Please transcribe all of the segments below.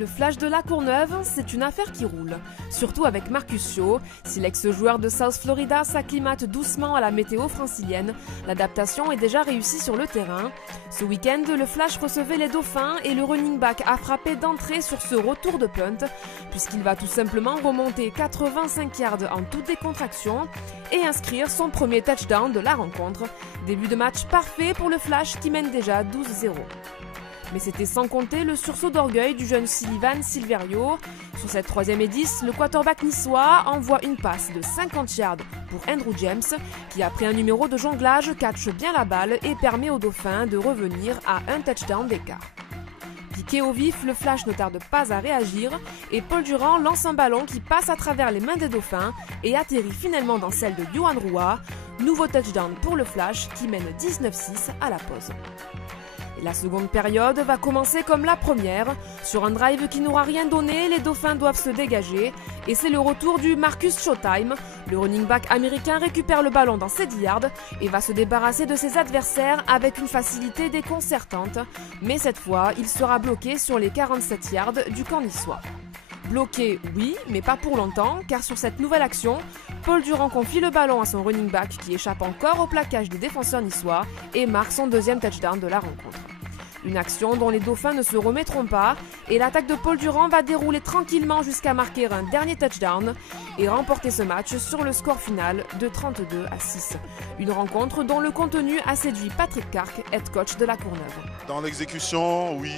Le Flash de La Courneuve, c'est une affaire qui roule. Surtout avec Marcus Shaw. Si l'ex-joueur de South Florida s'acclimate doucement à la météo francilienne, l'adaptation est déjà réussie sur le terrain. Ce week-end, le Flash recevait les Dauphins et le running back a frappé d'entrée sur ce retour de punt, puisqu'il va tout simplement remonter 85 yards en toute décontraction et inscrire son premier touchdown de la rencontre. Début de match parfait pour le Flash qui mène déjà 12-0. Mais c'était sans compter le sursaut d'orgueil du jeune Sullivan Silverio. Sur cette troisième et 10, le quarterback niçois envoie une passe de 50 yards pour Andrew James, qui après un numéro de jonglage catche bien la balle et permet aux Dauphins de revenir à un touchdown d'écart. Piqué au vif, le Flash ne tarde pas à réagir et Paul Durand lance un ballon qui passe à travers les mains des Dauphins et atterrit finalement dans celle de Yohan Roua. Nouveau touchdown pour le Flash qui mène 19-6 à la pause. La seconde période va commencer comme la première. Sur un drive qui n'aura rien donné, les Dauphins doivent se dégager. Et c'est le retour du Marcus Showtime. Le running back américain récupère le ballon dans ses 10 yards et va se débarrasser de ses adversaires avec une facilité déconcertante. Mais cette fois, il sera bloqué sur les 47 yards du camp niçois. Bloqué, oui, mais pas pour longtemps, car sur cette nouvelle action, Paul Durand confie le ballon à son running back qui échappe encore au plaquage des défenseurs niçois et marque son deuxième touchdown de la rencontre. Une action dont les Dauphins ne se remettront pas et l'attaque de Paul Durand va dérouler tranquillement jusqu'à marquer un dernier touchdown et remporter ce match sur le score final de 32-6. Une rencontre dont le contenu a séduit Patrick Cark, head coach de La Courneuve. Dans l'exécution, oui,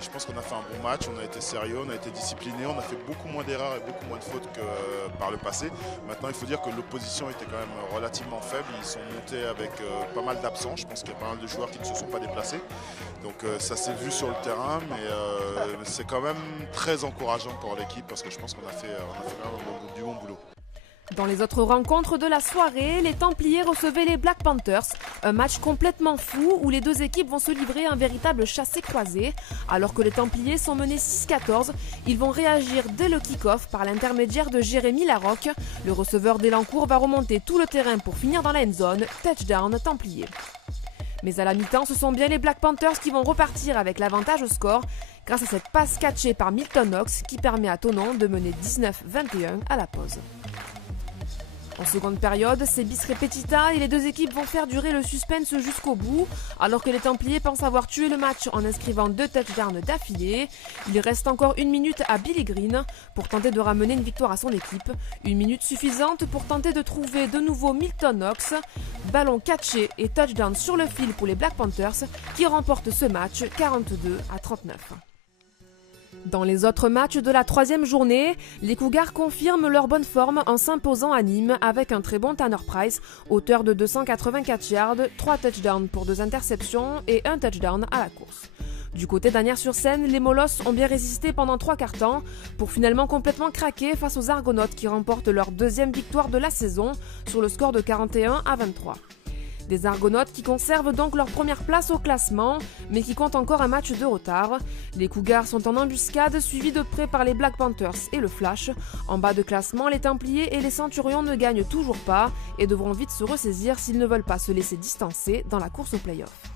je pense qu'on a fait un bon match, on a été sérieux, on a été discipliné, on a fait beaucoup moins d'erreurs et beaucoup moins de fautes que par le passé. Maintenant, il faut dire que l'opposition était quand même relativement faible, ils sont montés avec pas mal d'absents, je pense qu'il y a pas mal de joueurs qui ne se sont pas déplacés. Donc ça s'est vu sur le terrain, mais c'est quand même très encourageant pour l'équipe parce que je pense qu'on a fait vraiment du bon boulot. Dans les autres rencontres de la soirée, les Templiers recevaient les Black Panthers, un match complètement fou où les deux équipes vont se livrer un véritable chassé-croisé. Alors que les Templiers sont menés 6-14, ils vont réagir dès le kick-off par l'intermédiaire de Jérémy Larocque. Le receveur d'Elancourt va remonter tout le terrain pour finir dans la end zone, touchdown Templiers. Mais à la mi-temps, ce sont bien les Black Panthers qui vont repartir avec l'avantage au score grâce à cette passe catchée par Milton Knox qui permet à Thonon de mener 19-21 à la pause. En seconde période, c'est bis repetita et les deux équipes vont faire durer le suspense jusqu'au bout. Alors que les Templiers pensent avoir tué le match en inscrivant 2 touchdowns d'affilée, il reste encore 1 minute à Billy Green pour tenter de ramener une victoire à son équipe. 1 minute suffisante pour tenter de trouver de nouveau Milton Knox. Ballon catché et touchdown sur le fil pour les Black Panthers qui remportent ce match 42-39. Dans les autres matchs de la troisième journée, les Cougars confirment leur bonne forme en s'imposant à Nîmes avec un très bon Tanner Price, auteur de 284 yards, 3 touchdowns pour 2 interceptions et 1 touchdown à la course. Du côté d'Asnières-sur-Seine, les Molosses ont bien résisté pendant 3 quarts temps pour finalement complètement craquer face aux Argonautes qui remportent leur deuxième victoire de la saison sur le score de 41-23. Des Argonautes qui conservent donc leur première place au classement, mais qui comptent encore un match de retard. Les Cougars sont en embuscade, suivis de près par les Black Panthers et le Flash. En bas de classement, les Templiers et les Centurions ne gagnent toujours pas et devront vite se ressaisir s'ils ne veulent pas se laisser distancer dans la course au play-off.